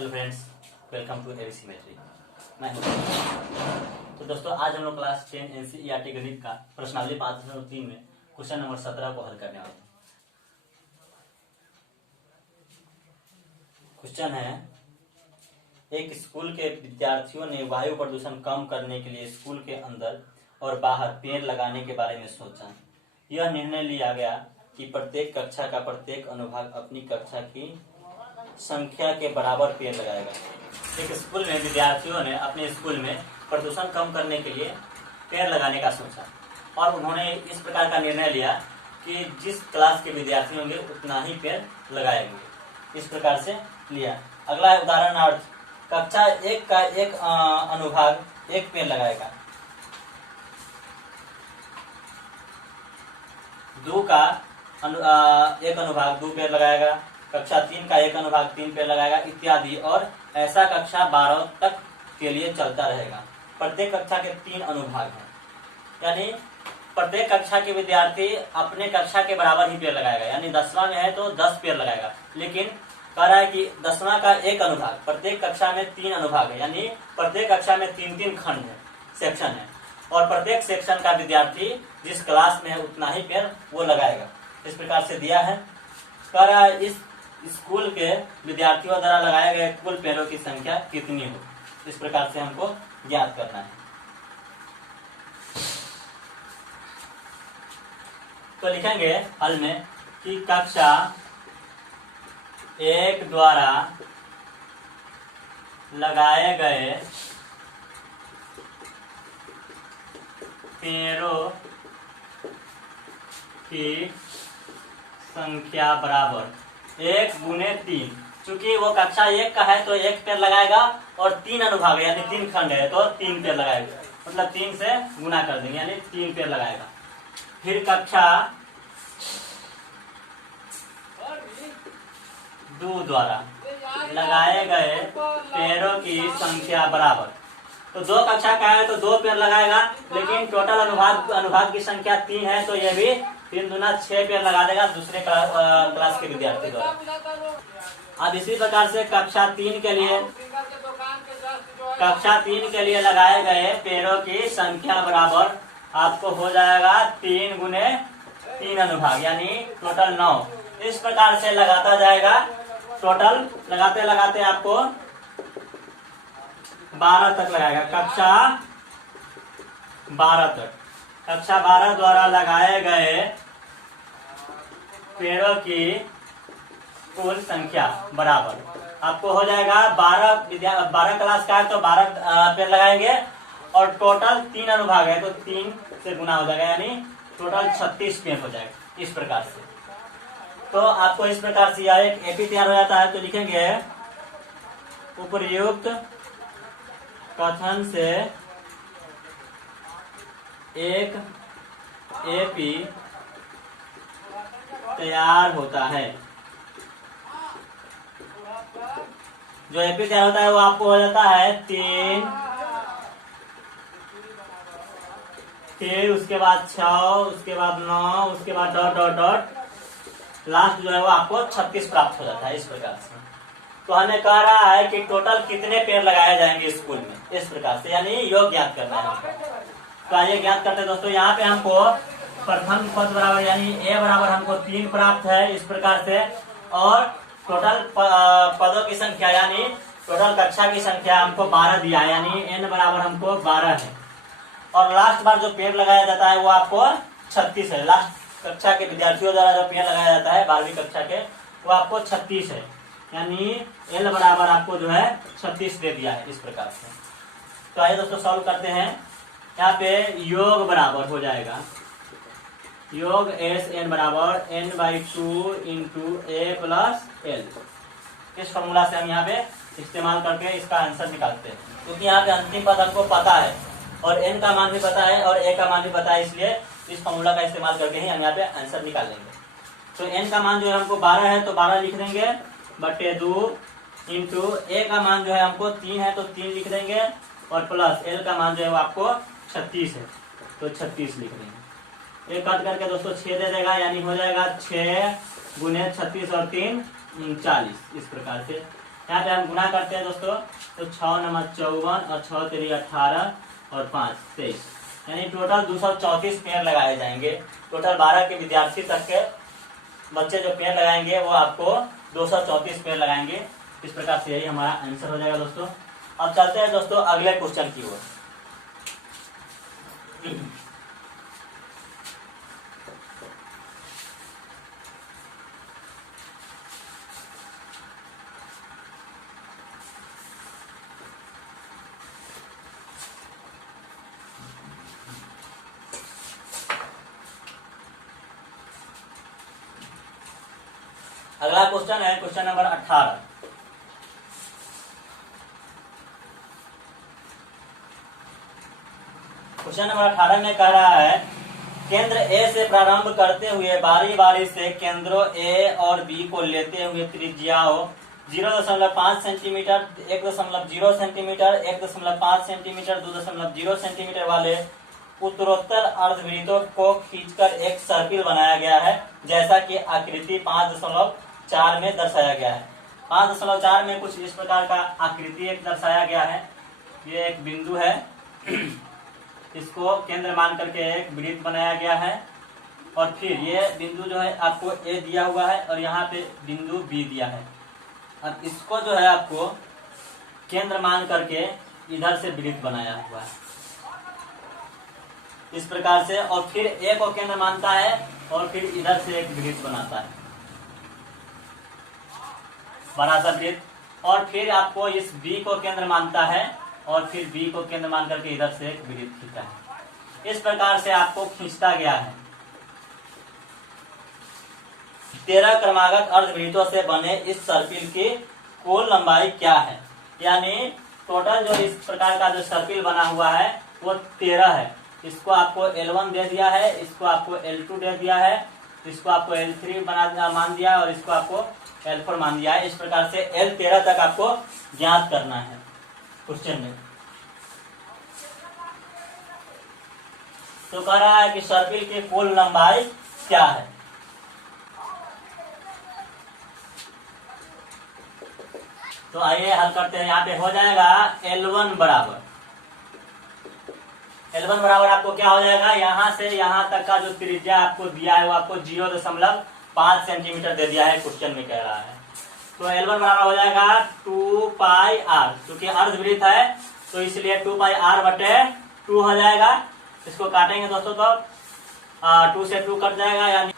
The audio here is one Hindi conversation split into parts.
Hello friends, welcome to ABC matric. मैं हूं। तो दोस्तों, आज हम लोग क्लास 10 एनसीईआरटी गणित का प्रश्नावली 5.3 में क्वेश्चन नंबर 17 को हल करने वाले हैं। क्वेश्चन है, एक स्कूल के विद्यार्थियों ने वायु प्रदूषण कम करने के लिए स्कूल के अंदर और बाहर पेड़ लगाने के बारे में सोचा। यह निर्णय लिया गया कि प्रत्येक कक्षा का प्रत्येक अनुभाग अपनी कक्षा की संख्या के बराबर पेड़ लगाएगा। एक स्कूल में विद्यार्थियों ने अपने स्कूल में प्रदूषण कम करने के लिए पेड़ लगाने का सोचा और उन्होंने इस प्रकार का निर्णय लिया कि जिस क्लास के विद्यार्थी होंगे उतना ही पेड़ लगाएंगे। इस प्रकार से लिया। अगला उदाहरणार्थ, कक्षा 1 का एक अनुभाग एक पेड़ लगाएगा, 2 का एक अनुभाग 2 पेड़ लगाएगा, कक्षा 3 का एक अनुभाग 3 पेड़ लगाएगा इत्यादि, और ऐसा कक्षा 12 तक के लिए चलता रहेगा। प्रत्येक कक्षा के 3 अनुभाग हैं, यानी प्रत्येक कक्षा के विद्यार्थी अपने कक्षा के बराबर ही पेड़ लगाएगा। यानी 10वां में है तो 10 पेड़ लगाएगा, लेकिन कह रहा है कि 10वां का एक अनुभाग, प्रत्येक कक्षा में 3 अनुभाग है, यानी प्रत्येक कक्षा में 3-3 खंड है, सेक्शन है, और प्रत्येक सेक्शन का विद्यार्थी जिस क्लास में है उतना ही पेड़ वो लगाएगा। इस प्रकार से दिया है। कह रहा है इस स्कूल के विद्यार्थियों द्वारा लगाए गए कुल पेड़ों की संख्या कितनी हो। इस प्रकार से हमको ज्ञात करना है। तो लिखेंगे हल में कि कक्षा 1 द्वारा लगाए गए पेड़ों की संख्या बराबर 1 गुने 3। चूंकि वो कक्षा 1 का है तो 1 पेड़ लगाएगा और 3 अनुभाग है यानी 3 खंड है तो 3 पेड़ लगाएगा, मतलब 3 से गुना कर देंगे यानी 3 पेड़ लगाएगा। फिर कक्षा 2 द्वारा लगाए गए पेड़ों की संख्या बराबर, तो 2 कक्षा का है तो 2 पेड़ लगाएगा, लेकिन टोटल अनुभाग की संख्या 3 है तो ये भी 3 दूना 6 पेड़ लगा देगा दूसरे क्लास के विद्यार्थी द्वारा। अब इसी प्रकार से कक्षा 3 के लिए लगाए गए पेड़ों की संख्या बराबर आपको हो जाएगा 3 गुने 3 अनुभाग, यानी टोटल 9। इस प्रकार से लगाता जाएगा। टोटल लगाते लगाते आपको 12 तक लगाएगा, कक्षा 12 तक। कक्षा 12 द्वारा लगाए गए पेड़ों की कुल संख्या बराबर आपको हो जाएगा 12 क्लास का है तो 12 पेड़ लगाएंगे, और टोटल 3 अनुभाग है तो 3 से गुना हो जाएगा, यानी टोटल 36 पेड़ हो जाएगा। इस प्रकार से तो आपको इस प्रकार से यह एक एपी तैयार हो जाता है। तो लिखेंगे उपर्युक्त कथन से एक एपी तैयार होता है। जो एपी तैयार होता है वो आपको हो जाता है 3, फिर उसके बाद 6, उसके बाद 9, उसके बाद डॉट डॉट डॉट, लास्ट जो है वो आपको 36 प्राप्त हो जाता है। इस प्रकार से तो हमें कह रहा है कि टोटल कितने पेड़ लगाए जाएंगे स्कूल में, इस प्रकार से, यानी योग ज्ञात करना है। तो आइए ज्ञात करते हैं दोस्तों। यहाँ पे हमको प्रथम पद बराबर यानी ए बराबर हमको 3 प्राप्त है, इस प्रकार से, और टोटल पदों की संख्या यानी टोटल कक्षा की संख्या हमको 12 दिया है, यानी एन बराबर हमको 12 है, और लास्ट बार जो पेड़ लगाया जाता है वो आपको 36 है। लास्ट कक्षा के विद्यार्थियों द्वारा जो पेड़ लगाया जाता है 12वीं कक्षा के, वो आपको 36 है, यानी एल बराबर आपको जो है 36 दे दिया है। इस प्रकार से तो आइए दोस्तों सॉल्व करते हैं। यहाँ पे योग बराबर हो जाएगा, योग एस एन बराबर n/2 इंटू ए प्लस एल। इस फॉर्मूला से हम यहाँ पे इस्तेमाल करके इसका आंसर निकालते हैं, क्योंकि यहाँ पे अंतिम पद हमको पता है और n का मान भी पता है और a का मान भी पता है, इसलिए इस फॉर्मूला का इस्तेमाल करके ही हम यहाँ पे आंसर निकाल लेंगे। तो n का मान जो है हमको 12 है तो 12 लिख देंगे बटे 2 इंटू a का मान जो है हमको 3 है तो 3 लिख देंगे, और प्लस l का मान जो है वो आपको 36 है तो 36 लिख देंगे। एक कट करके दोस्तों 6 दे देगा, यानी हो जाएगा 6 गुने 36 और 3 40। इस प्रकार से यहाँ पे हम गुना करते हैं दोस्तों, तो 6 नंबर 54 और 6 तेरी 18 और 5 23, यानी टोटल 234 पेड़ लगाए जाएंगे। टोटल 12 के विद्यार्थी तक के बच्चे जो पेड़ लगाएंगे वो आपको 234 पेड़ लगाएंगे। इस प्रकार से यही हमारा आंसर हो जाएगा दोस्तों। अब चलते हैं दोस्तों अगले क्वेश्चन की ओर। अगला क्वेश्चन है क्वेश्चन नंबर 18। क्वेश्चन नंबर 18 में कह रहा है केंद्र ए से प्रारंभ करते हुए बारी बारी से केंद्रों ए और बी को लेते हुए त्रिज्याओं 0.5 सेंटीमीटर, 1.0 सेंटीमीटर, 1.5 सेंटीमीटर, 2.0 सेंटीमीटर वाले उत्तरोत्तर अर्धवृत्तों को खींचकर एक सर्किल बनाया गया है, जैसा कि आकृति 5.4 में दर्शाया गया है। 5.4 में कुछ इस प्रकार का आकृति एक दर्शाया गया है। ये एक बिंदु है, इसको केंद्र मान करके एक वृत्त बनाया गया है, और फिर ये बिंदु जो है आपको ए दिया हुआ है और यहाँ पे बिंदु बी दिया है। अब इसको जो है आपको केंद्र मान करके इधर से वृत्त बनाया हुआ है इस प्रकार से, और फिर ए को केंद्र मानता है और फिर इधर से एक वृत्त बनाता है, बड़ा सा वृत्त, और फिर आपको इस बी को केंद्र मानता है और फिर बी को केंद्र मान करके इधर से एक वृत्त खींचता है। इस प्रकार से आपको खींचता गया है। 13 क्रमागत अर्धवृत्तों से बने इस सर्किल की कुल लंबाई क्या है? यानी टोटल जो इस प्रकार का जो सर्किल बना हुआ है वो 13 है। इसको आपको L1 दे दिया है, इसको आपको L2 दे दिया है, इसको आपको L3 मान दिया है और इसको आपको L4 मान दिया है। इस प्रकार से L13 तक आपको ज्ञात करना है क्वेश्चन में। तो कह रहा है कि सर्किल की कुल लंबाई क्या है? तो आइए हल करते हैं। यहाँ पे हो जाएगा L1 बराबर आपको क्या हो जाएगा, यहाँ से यहाँ तक का जो त्रिज्या आपको दिया है वो आपको 0.5 सेंटीमीटर दे दिया है, क्वेश्चन में कह रहा है। तो L1 बराबर हो जाएगा 2 पाई आर, क्योंकि अर्धवृत्त है तो इसलिए 2 पाई आर बटे 2 हो जाएगा। इसको काटेंगे दोस्तों तो 2 से 2 कट जाएगा, यानी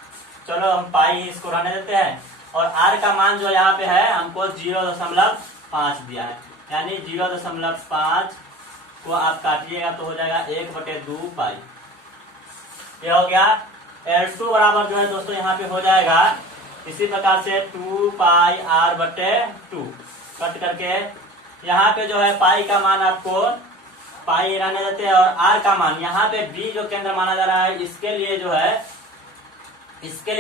चलो हम पाई इसको रहने देते हैं। और आर का मान जो यहाँ पे है हमको 0.5 दिया है, यानी 0.5 को आप काटिएगा तो हो जाएगा 1/2 पाई। ये हो गया। L2 बराबर जो है दोस्तों यहाँ पे हो जाएगा इसी प्रकार से 2 पाई आर बटे 2 कट करके, यहाँ पे जो है पाई का मान आपको पाई रहने देते हैं, और आर का मान यहाँ पे बी जो केंद्र माना जा रहा है इसके लिए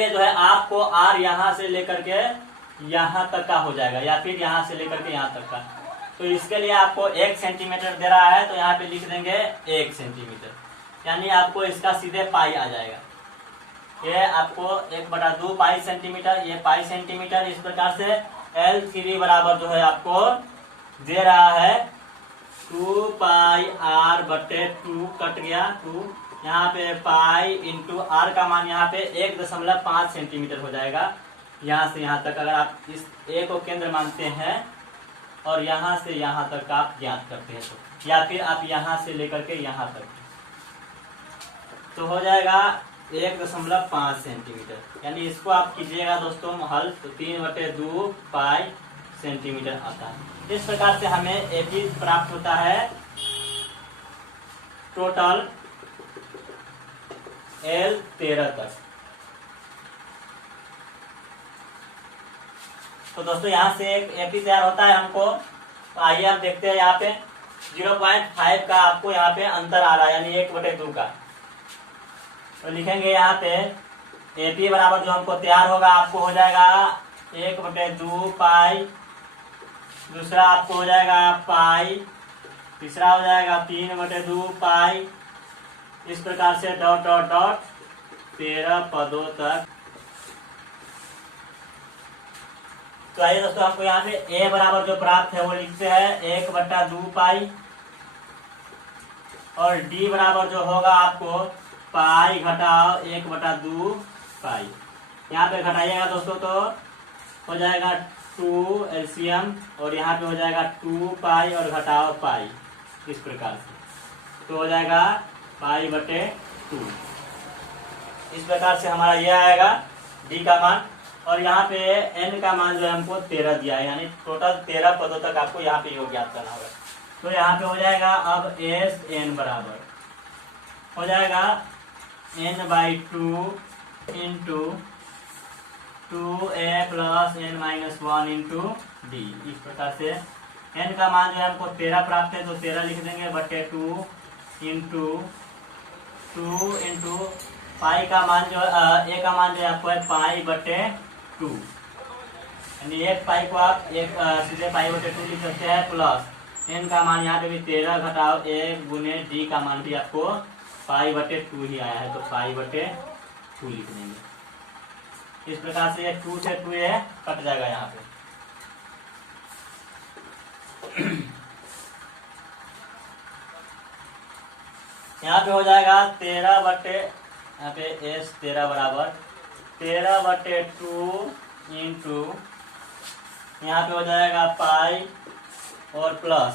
जो है आपको आर यहाँ से लेकर के यहाँ तक का हो जाएगा, या फिर यहाँ से लेकर के यहाँ तक का। तो इसके लिए आपको 1 सेंटीमीटर दे रहा है, तो यहाँ पे लिख देंगे 1 सेंटीमीटर, यानी आपको इसका सीधे पाई आ जाएगा। ये आपको 1/2 पाई सेंटीमीटर, ये पाई सेंटीमीटर। इस प्रकार से L3 बराबर जो है आपको दे रहा है 2 पाई आर बटे 2 कट गया 2, यहाँ पे पाई इंटू आर का मान यहाँ पे 1.5 सेंटीमीटर हो जाएगा। यहाँ से यहाँ तक अगर आप इस ए को केंद्र मानते हैं और यहाँ से यहाँ तक आप ज्ञात करते हैं, तो या फिर आप यहाँ से लेकर के यहाँ तक, तो हो जाएगा 1.5 सेंटीमीटर। यानी इसको आप कीजिएगा दोस्तों हल, तो 3/2 पाई सेंटीमीटर आता है। इस प्रकार से हमें एपी प्राप्त होता है टोटल L13 तक। तो दोस्तों यहाँ से एक एपी तैयार होता है हमको। तो आइए हम देखते हैं, यहाँ पे 0.5 का आपको यहाँ पे अंतर आ रहा है, यानी 1/2 का। तो लिखेंगे यहाँ पे एपी बराबर जो हमको तैयार होगा आपको हो जाएगा 1/2 पाई, दूसरा आपको हो जाएगा पाई, तीसरा हो जाएगा 3/2 पाई। इस प्रकार से डॉट डॉट डॉट 13 पदों तक तो आइए दोस्तों, आपको यहाँ पे a बराबर जो प्राप्त है वो लिखते हैं 1/2 पाई, और d बराबर जो होगा आपको पाई घटाओ 1/2 पाई। यहाँ पे घटाइएगा दोस्तों तो हो जाएगा 2 एलसीएम, और यहाँ पे हो जाएगा 2 पाई और घटाओ पाई, इस प्रकार से तो हो जाएगा पाई/2। इस प्रकार से हमारा यह आएगा d का मान। और यहाँ पे n का मान जो है हमको 13 दिया है, यानी टोटल 13 पदों तक आपको यहाँ पे योग ज्ञात करना होगा। तो यहाँ पे हो जाएगा अब Sn बराबर हो जाएगा n/2 into 2a + n-1 into d। इस प्रकार से n का मान जो है हमको 13 प्राप्त है, तो 13 लिख देंगे बटे 2 इंटू 2 इंटू पाई का मान जो a का मान जो है आपको है पाई/2, यानी 1 पाई को आप सीधे पाई/2 लिख सकते हैं, प्लस n का मान यहाँ पे भी 13 घटाओ 1 गुने d का मान भी आपको पाई/2 ही आया है, तो पाई/2 लिख देंगे। इस प्रकार से 2 से 2 ये कट जाएगा यहाँ पे। यहाँ पे हो जाएगा 13 बराबर 13/2 इंटू यहाँ पे हो जाएगा पाई और प्लस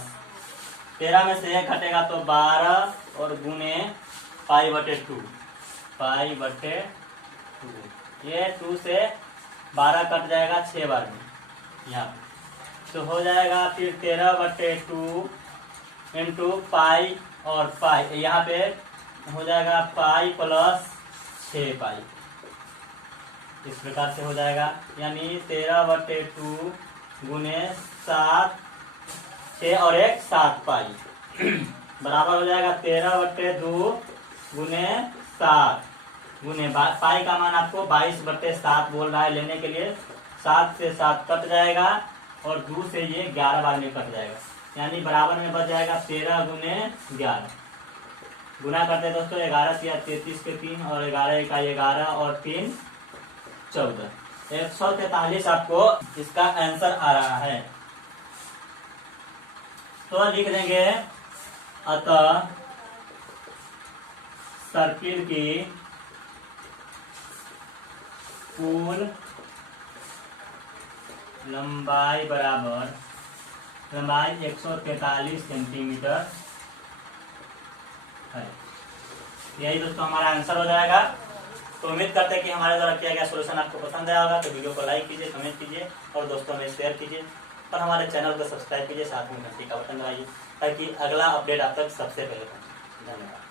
13 में से 1 घटेगा तो 12 और गुने पाई/2 ये 2 से 12 कट जाएगा 6 बार में यहाँ पे, तो हो जाएगा फिर 13/2 इंटू पाई और पाई, यहाँ पे हो जाएगा पाई प्लस 6 पाई। इस प्रकार से हो जाएगा, यानी 13/2 गुने 7 6 और 1 7 पाई बराबर हो जाएगा 13/2 गुने 7 गुने पाई का मान आपको 22/7 बोल रहा है लेने के लिए। 7 से 7 कट जाएगा और 2 से ये 11 बार में कट जाएगा, यानी बराबर में बच जाएगा 13 गुने 11। गुना करते हैं दोस्तों, 11 या 33 के 3 और 11 का 11 और 3 14, 143 आपको इसका आंसर आ रहा है। तो लिख देंगे अतः सर्किल की कुल लंबाई बराबर लंबाई 143 सेंटीमीटर है। यही दोस्तों हमारा आंसर हो जाएगा। तो उम्मीद करते हैं कि हमारे द्वारा किया गया सोल्यूशन आपको पसंद आया होगा। तो वीडियो को लाइक कीजिए, कमेंट कीजिए और दोस्तों में शेयर कीजिए, और हमारे चैनल को सब्सक्राइब कीजिए, साथ में घंटी का बटन दबाइए ताकि अगला अपडेट आप तक सबसे पहले पहुंचे। धन्यवाद।